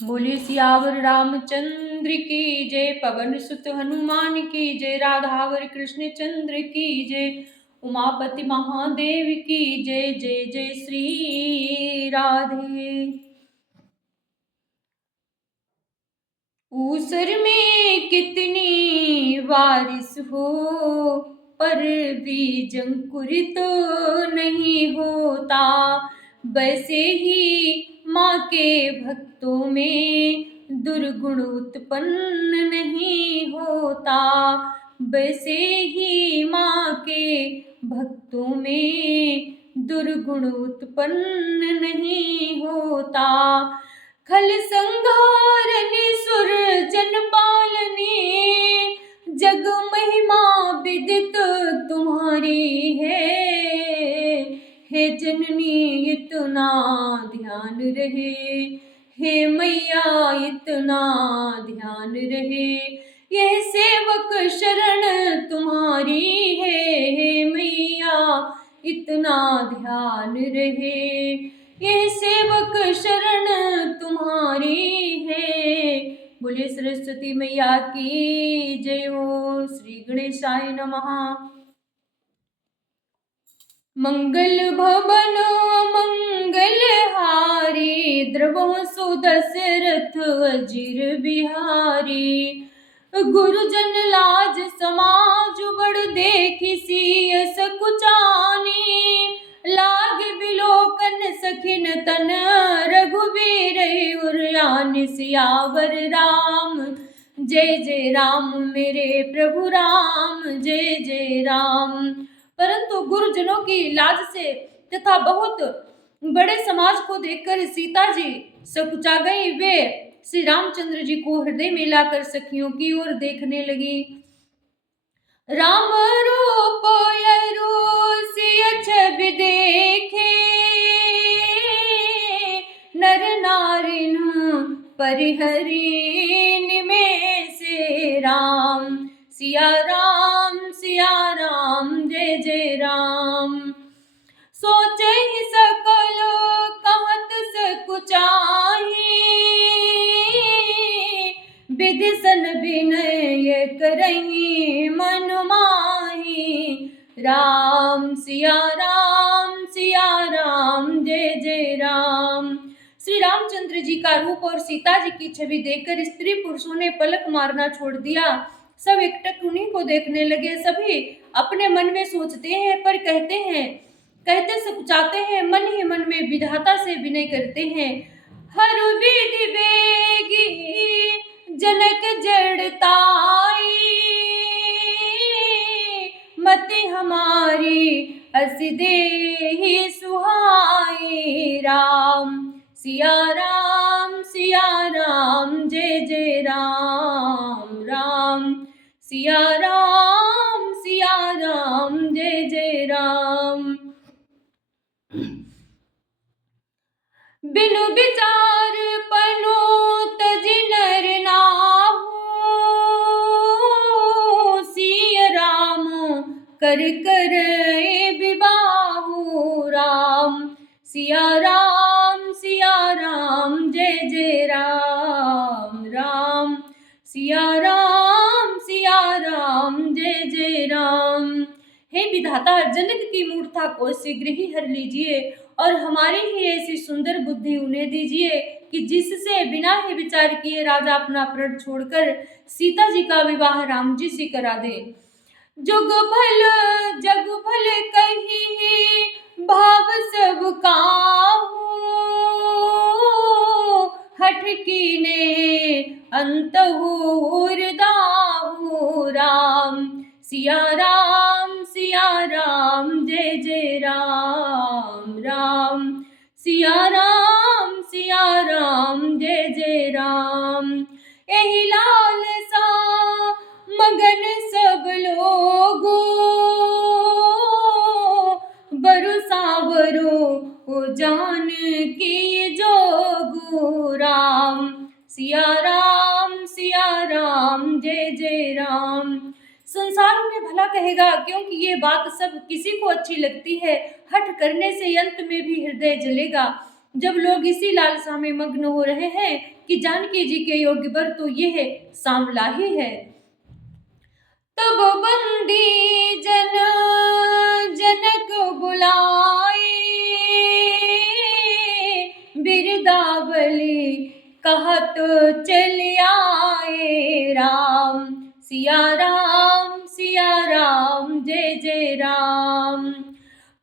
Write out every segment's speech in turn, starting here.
बोले सियावर रामचंद्र की जय, पवन सुत हनुमान की जय, राधावर कृष्ण चंद्र की जय, उमापति महादेव की जय। जय जय श्री राधे। ऊसर में कितनी बारिश हो, पर बीज अंकुरित नहीं होता। वैसे ही माँ के भक्तों में दुर्गुण उत्पन्न नहीं होता। वैसे ही माँ के भक्तों में दुर्गुण उत्पन्न नहीं होता। खल संघारने सुर जन पालने, जग महिमा विदित तुम्हारी है। हे जननी इतना ध्यान रहे, हे मैया इतना ध्यान रहे। यह सेवक शरण तुम्हारी है, हे मैया इतना ध्यान रहे। ये सेवक शरण तुम्हारी है। बोले सरस्वती मैया की जय हो। श्री गणेशाय नमः। मंगल भवन मंगल हारी, द्रवो सुदशरथ अजीर बिहारी। गुरुजन लाज समाज बड़ देखी सिय सकुचानी, लाग बिलोकन सखिन तन रघुवीर उरयान। सियावर राम जय जय राम, मेरे प्रभु राम जय जय राम। परंतु गुरुजनों की लाज से तथा बहुत बड़े समाज को देखकर सीता जी सकुचा गई। वे श्री रामचंद्र जी को हृदय में लाकर सखियों की ओर देखने लगी। राम रूप यरोसिय छवि देखे, नर नारिन परिहरी निमेषे राम। सिया राम जय जय राम। सोचे ही सकल कहत सकुचाही, विधिसन विनय करही मन माही। राम सिया राम जय जय राम। श्री रामचंद्र जी का रूप और सीता जी की छवि देखकर स्त्री पुरुषों ने पलक मारना छोड़ दिया। सब एकटक उन्हीं को देखने लगे। सभी अपने मन में सोचते हैं पर कहते सकुचाते हैं, मन ही मन में विधाता से विनय करते हैं। हर विधि बेगी जनक जड़ताई, मति हमारी अस देहि सुहाई। राम सिया राम जय जय राम। राम सिया राम जय जय राम। बिनु विचार पनो तजि नर नाहु, सिय राम कर विबाहु। राम सिया राम जय जय राम। राम सिया राम जय जय राम। हे विधाता, जनक की मूर्खता को शीघ्र ही हर लीजिए और हमारी ही ऐसी सुंदर बुद्धि उन्हें दीजिए कि जिससे बिना ही विचार किए राजा अपना प्रण छोड़कर सीता जी का विवाह राम जी से करा दे। जग भल कही भाव सब काहू, हठ कीने अंत दाहू। राम सिया राम जय जय राम। राम सिया राम जय जय राम। यही लाल सा मगन सब लोगो, बरसावरो ओ जान की जोगु। राम सिया राम जय जय राम। संसार में भला कहेगा, क्योंकि ये बात सब किसी को अच्छी लगती है। हठ करने से अंत में भी हृदय जलेगा। जब लोग इसी लालसा में मग्न हो रहे हैं कि जानकी जी के योग्य वर तो ये है सांवला ही है। तब बंदी जन जनक बुलाए, बिरदावली कहत चल आए। राम सिया राम जय जय राम।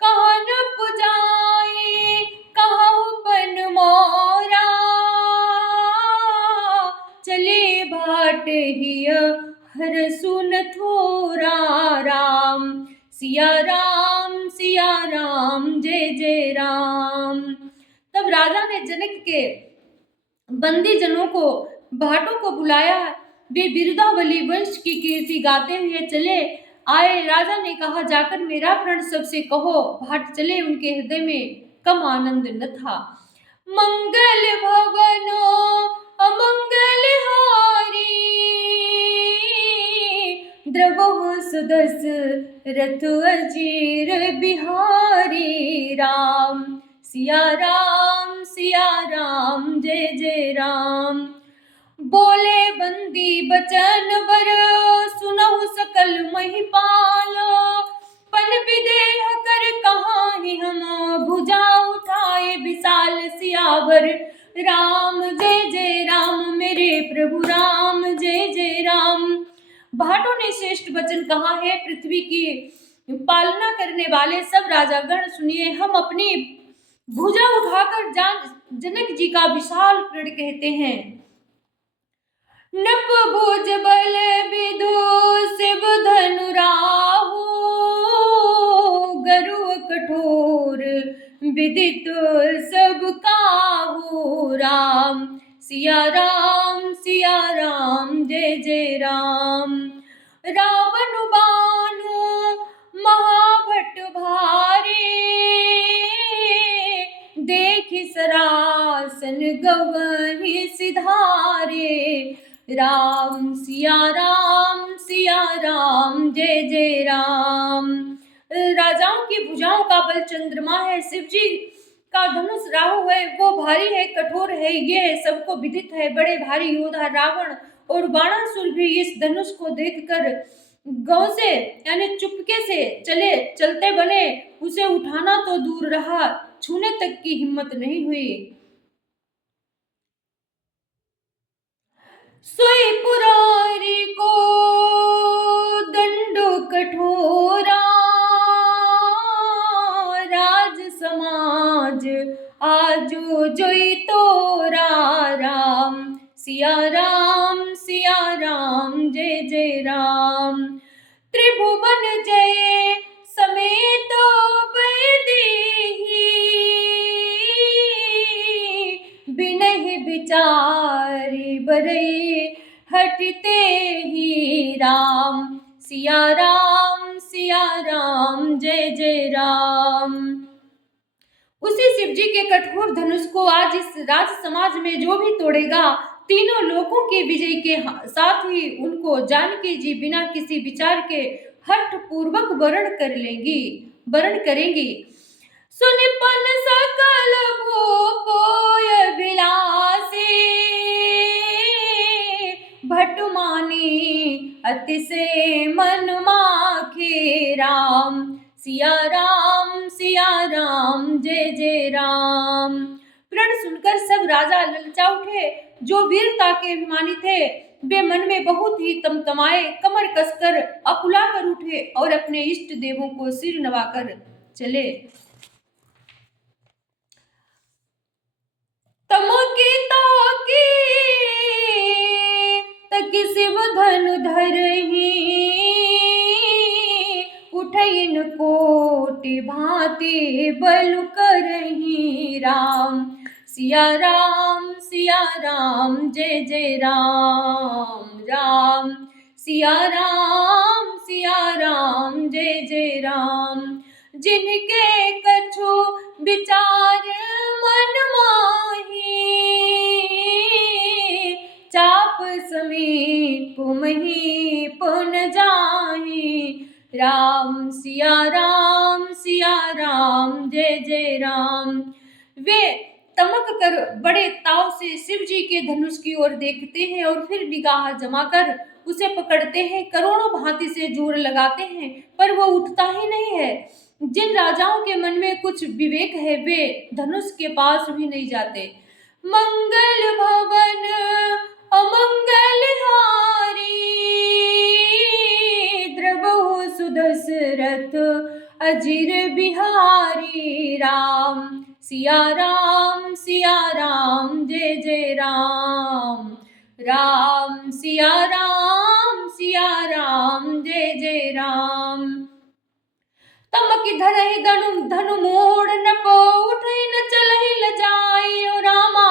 कहन पुजाए कहु पन मोरा, चले भाट हिय हर सुन थोरा। राम सिया राम जय जय राम। तब राजा ने जनक के बंदी जनों को भाटों को बुलाया। वे बिरदावली वंश की कीर्ति गाते हुए चले आए। राजा ने कहा जाकर मेरा प्रण सबसे कहो। भाट चले, उनके हृदय में कम आनंद न था। मंगल भवनो अमंगल हारी, द्रवहु सुदस रथ अजीर बिहारी। राम सिया राम जय जय राम। बोले बंदी बचन बर, सुनहु सकल महिपाल। पन विदेह कर कहाँ ही हम, भुजा उठाए विशाल सियावर। राम जय जय राम मेरे प्रभु राम जय जय राम। भाटों ने श्रेष्ठ वचन कहा है। पृथ्वी की पालना करने वाले सब राजागण सुनिए, हम अपनी भुजा उठाकर जनक जी का विशाल प्रण कहते हैं। नप भुज बल विदु शिव धनु राहु, गरु कठोर विदित सब काहू। राम सिया राम जय जय राम। रावण बानु महाभट भारे, देखि सरासन गवहि सिधारे। राम सिया राम जय जय राम। राजाओं की भुजाओं का बल चंद्रमा है, शिव जी का धनुष राहु है, वो भारी है कठोर है, ये सबको विदित है। बड़े भारी योद्धा रावण और बाणासुर भी इस धनुष को देखकर गांव से यानी चुपके से चलते बने। उसे उठाना तो दूर रहा, छूने तक की हिम्मत नहीं हुई। सोई पुरारी को दंड कठोरा, राज समाज आजो जोई तोरा। राम सिया राम जय जय राम। त्रिभुवन जय समेत बैदेही, बिनहि विचारि बरई हटते ही। राम सिया राम जय जय राम। उसी शिव जी के कठोर धनुष को आज इस राज समाज में जो भी तोड़ेगा, तीनों लोकों के विजय के साथ ही उनको जानकी जी बिना किसी विचार के हठ पूर्वक वरण करेंगी। सुनिपन सकल भूपोय विलासे, भटमानी अतिशय मन माखे। राम सिया राम जय जय राम। प्रण सुनकर सब राजा ललचा उठे। जो वीरता के अभिमानी थे वे मन में बहुत ही तमतमाए, कमर कसकर अकुला कर उठे और अपने इष्ट देवों को सिर नवाकर चले। तमकी ताकी तकी शिव धनु धरही, उठैन कोटि भांति बलु करही। राम सिया राम जय जय राम। राम सिया राम जय जय राम। जिनके कछु विचार मन माही, चाप समीप मही पुन जाही। राम सिया राम जय जय राम। वे कर बड़े ताव से शिव जी के धनुष की ओर देखते हैं और फिर निगाह जमाकर उसे पकड़ते हैं। करोड़ों भांति से जोर लगाते हैं पर वो उठता ही नहीं है। जिन राजाओं के मन में कुछ विवेक है वे धनुष के पास भी नहीं जाते। मंगल भवन अमंगल हारी, द्रवहु सुदशरथ अजिर बिहारी। राम सिया राम जय जय राम। राम सिया राम जय जय राम। तमकि धरहि धनु मोड़ न पो, उठई न चलहि लजाई। ओ रामा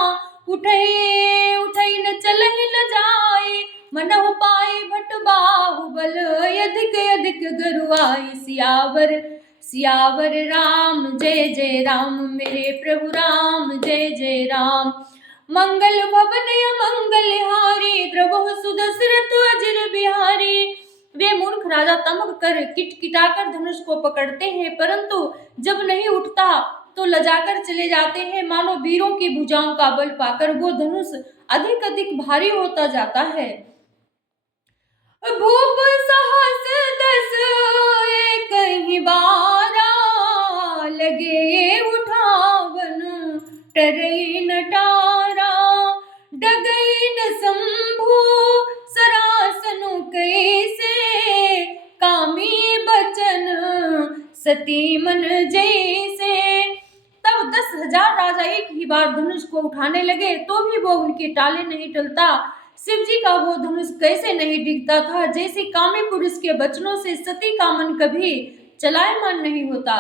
उठई न चलहि लजाई। मनहु पाई भट बाहुबल, अधिक अधिक गरुआई। सियावर राम जय जय राम, मेरे प्रभु राम जय जय राम। मंगल भवन अमंगल हारी, द्रवहु सुदशरथ अजिर बिहारी। वे मूर्ख राजा तमक कर किटकिटाकर धनुष को पकड़ते हैं परंतु जब नहीं उठता तो लजाकर चले जाते हैं। मानो वीरों की भुजाओं का बल पाकर वो धनुष अधिक अधिक भारी होता जाता है। भूप सहस दस कहीं बारा, लगे उठावन टरई न टारा। डगई न शंभु सरासनु कैसे, कामी बचन सती मन जैसे। तब 10,000 राजा एक ही बार धनुष को उठाने लगे तो भी वो उनके टाले नहीं टलता। शिव जी का वो धनुष कैसे नहीं डिगता था, जैसे कामी पुरुष के बचनों से सती का मन कभी चलायमान नहीं होता।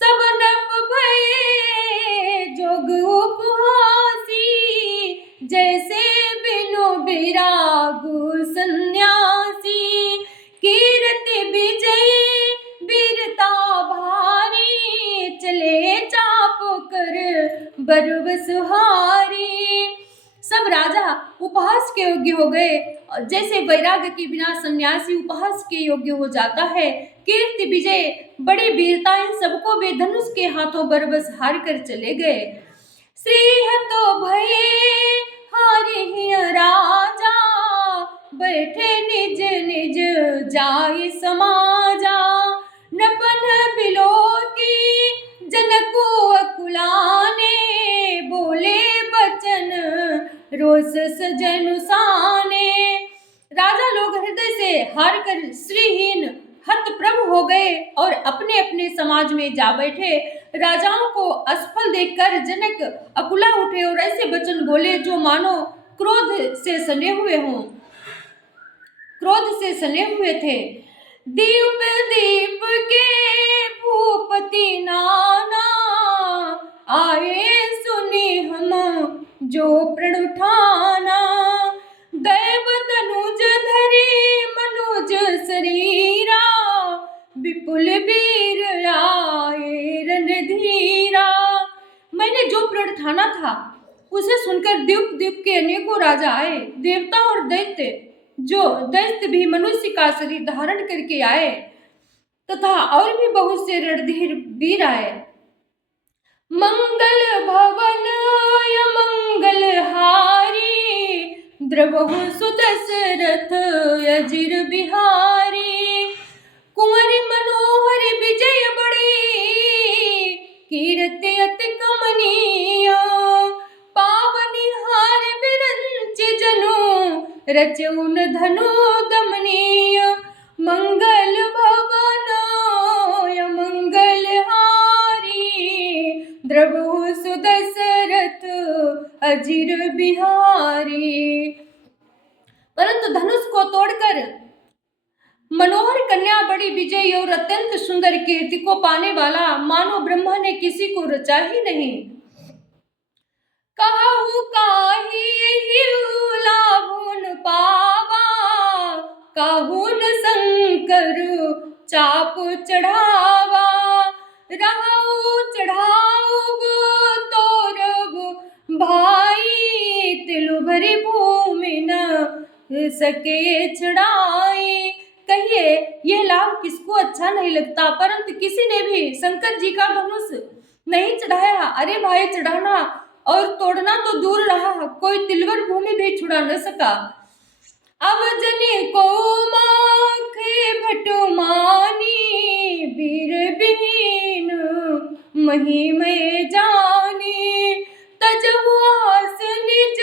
सब नप भये जोग उपहासी, जैसे बिनु बिरागु सन्यासी। कीर्ति विजय वीरता भारी, चले चाप कर बरबस हारी। सब राजा उपहास के योग्य हो गए, जैसे वैराग्य के बिना सन्यासी उपहास के योग्य हो जाता है। कीर्ति विजय बड़ी वीरता इन सबको वे धनुष के हाथों बरबस हार कर चले गए। श्रीहतो भये हारि राजा, बैठे निज निज जाय समाजा। नपन बिलो की जनको अकुलाने, बोले बचन रोष सजनुसाने। राजा लोग हृदय से हार कर श्रीहीन हतप्रभ हो गए और अपने अपने समाज में जा बैठे। राजाओं को असफल देखकर जनक अकुला उठे और ऐसे वचन बोले जो मानो क्रोध से सने हुए थे। दीप के भूपति नाना, आए सुनी हम जो प्रण उठाना। दैव तनुज धरी मनुज शरीरा, विपुल वीर आए रणधीरा। मैंने जो प्रण ठाना था उसे सुनकर द्वीप के अनेकों राजा आए। देवता और दैत्य भी मनुष्य का शरीर धारण करके आए तथा और भी बहुत से रणधीर वीर आए। मंगल भवन मंगल हारी, द्रवहु सुदशरथ अजिर बिहारी। कुंवर मनोहर विजय बड़ी, कीर्ति अति कमनीय। पावनी हार बिरंच जनु, रचउन धनु दमनीय। मंगल भवन मंगल हारी, द्रवहु सुदशरथ अजिर बिहारी। परंतु धनुष को तोड़कर मनोहर कन्या बड़ी विजयी और अत्यंत सुंदर कीर्ति को पाने वाला मानो ब्रह्मा ने किसी को रचा ही नहीं। कहु काही लाभुन पावा, काहुन शंकर चाप चढ़ावा। रहु चढ़ाऊब तोरब भाई, तिलु भरी भूमि न सके छड़ाई। कहिए यह लाभ किसको अच्छा नहीं लगता, परंतु किसी ने भी शंकर जी का धनुष नहीं चढ़ाया। अरे भाई चढ़ाना और तोड़ तो दूर रहा, कोई तिलवर भूमि भी छुड़ा न सका। अब जने को माखे भटमानी, वीर बिहीन महिमे जानी। तजहु आस निज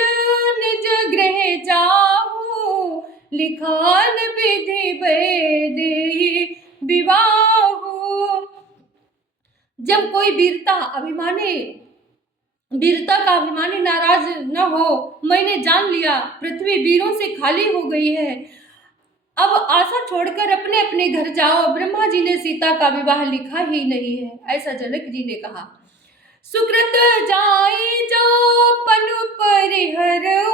निज गृह जाहु, लिखान विधि बेदी विवाहु। जब कोई वीरता का अभिमानी नाराज न हो, मैंने जान लिया पृथ्वी वीरों से खाली हो गई है। अब आशा छोड़कर अपने अपने घर जाओ, ब्रह्मा जी ने सीता का विवाह लिखा ही नहीं है, ऐसा जनक जी ने कहा। सुकृत जाई जो पनु परिहरऊ,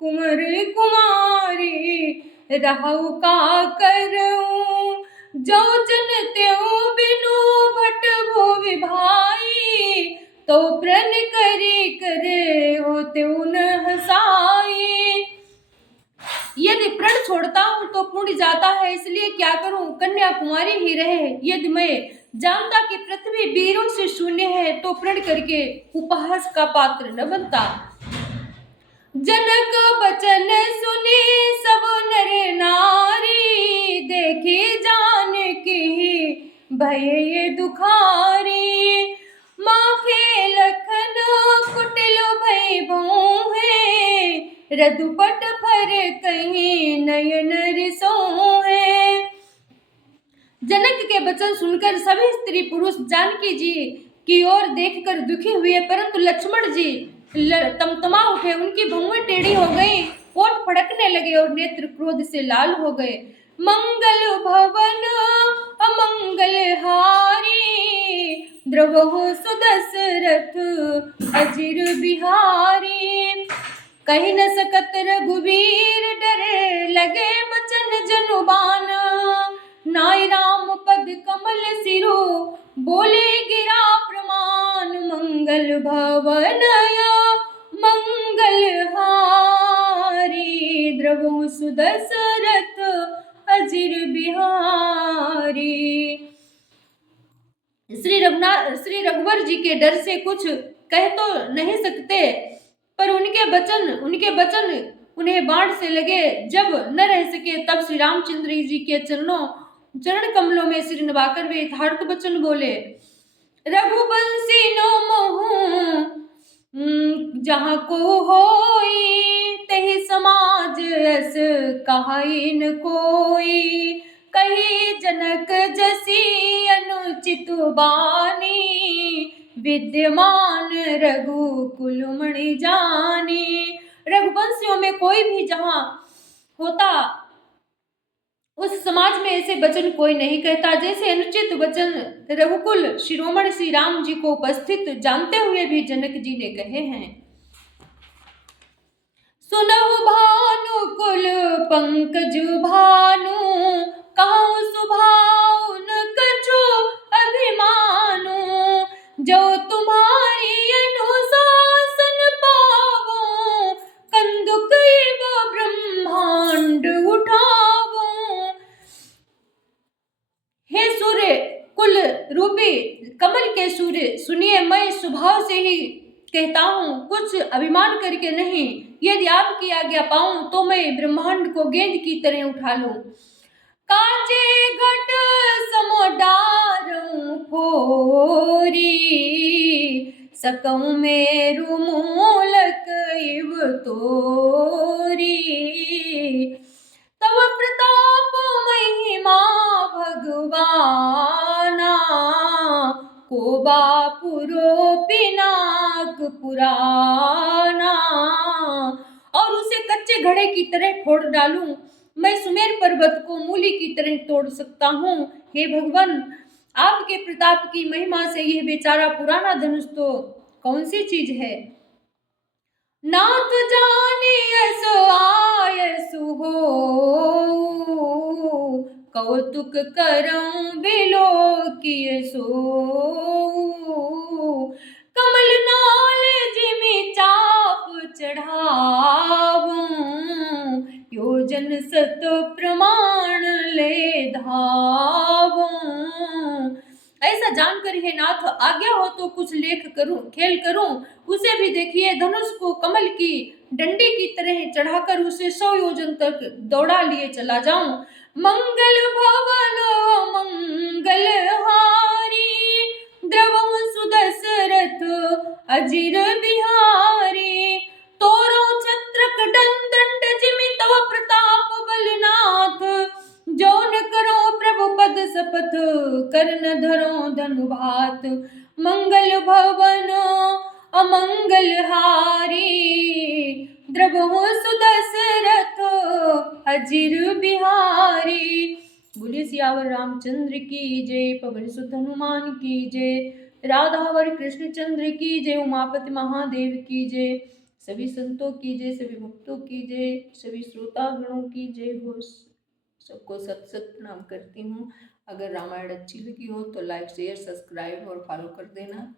कुंवर कुमारी रहु का करऊं। जो जन त्यों बिनु भट भुवि भाई, तो प्रण करी करे हो त्यों न हसाई। यदि प्रण छोड़ता हूँ तो पुण्य जाता है, इसलिए क्या करूं, कन्या कुमारी ही रहे। यदि मैं जानता कि पृथ्वी वीरों से शून्य है तो प्रण करके उपहास का पात्र न बनता। जनक बचन सुने सब नर नारी, देखे जान की भय ये दुखारी। माखे लखन कुटिल भय भोहे, रघुपट फर कहीं नयन रिसोहे। जनक के वचन सुनकर सभी स्त्री पुरुष जानकी जी की ओर देखकर दुखी हुए, परंतु लक्ष्मण जी तमतमा उठे। उनकी भौहें टेढ़ी हो गई, ओठ फड़कने लगे और नेत्र क्रोध से लाल हो गए। मंगल भवन अमंगल हारी, द्रवहु सुदशरथ अजिर बिहारी। कहीं न सकत रघुवीर, डरे लगे बचन जनुबान। नाई राम पद कमल सिरो, बोले गिरा प्रमाण। मंगल भवन मंगल हारी, द्रवहु सुदशरथ अजिर बिहारी। श्री रघुवर जी के डर से कुछ कह तो नहीं सकते, पर उनके वचन उन्हें बाण से लगे। जब न रह सके तब श्री रामचंद्र जी के चरण कमलों में सिर नवाकर वे यथार्थ वचन बोले। रघुवंशी नो मोहु जहाँ को होई, तहि समाज अस कहाई न कोई। कही जनक जसी अनुचित बानी, विद्यमान रघुकुल मणि जानी। रघुवंशियों में कोई भी जहाँ होता, उस समाज में ऐसे वचन कोई नहीं कहता। जैसे अनुचित वचन रघुकुल शिरोमणि श्री राम जी को उपस्थित जानते हुए भी जनक जी ने कहे हैं। सुनहु भानुकुल पंकज भानु, कहूँ सुभाव न कछु अभिमानु। जो तुम्हारी अनुशासन पावो, कंदुक इव ब्रह्मांड उठावो। हे सूर्य कुल रूपी कमल के सूर्य, सुनिए मैं स्वभाव से ही कहता हूँ, कुछ अभिमान करके नहीं। यदि आपकी आज्ञा पाऊं तो मैं ब्रह्मांड को गेंद की तरह उठा लूं। कांचे घट समो डारूं फोरी, सकऊं मेरु मूलक इव तोरी। तव प्रताप महिमा भगवाना, को बापुरो पिनाक पुराना। और उसे कच्चे घड़े की तरह फोड़ डालूं, मैं सुमेर पर्वत को मूली की तरह तोड़ सकता हूँ। हे भगवान, आपके प्रताप की महिमा से यह बेचारा पुराना धनुष तो कौन सी चीज है। नाथ जाने ऐसो आयसु हो, कौतुक करऊं बिलो किए सो। कमल नाल जिमि चाप चढ़ावूं, योजन सत प्रमाण ले धावूं। ऐसा जानकर हे नाथ, आज्ञा हो तो कुछ लेख करूं, खेल करूं। उसे भी देखिए, धनुष को कमल की डंडी की तरह चढ़ाकर उसे 100 योजन तक दौड़ा लिए चला जाऊं। मंगल भवन मंगलहारी, द्रवहु सुदशरथ अजिर बिहारी। तोरो छत्र दंड जिमि तव प्रताप बलनाथ, जौन करो प्रभु पद शपथ करन धरो धनु भात। मंगल भवन अमंगलहारी, द्रवहु सुदशरथ अजिर बिहारी। बोलिए सियावर रामचंद्र की जय, पवन सुत हनुमान की जय, राधावर कृष्णचंद्र की जय, उमापति महादेव की जय। सभी संतों की जय, सभी भक्तों की जय, सभी श्रोतागणों की जय हो। सबको सत सत प्रणाम करती हूँ। अगर रामायण अच्छी लगी हो तो लाइक शेयर सब्सक्राइब और फॉलो कर देना।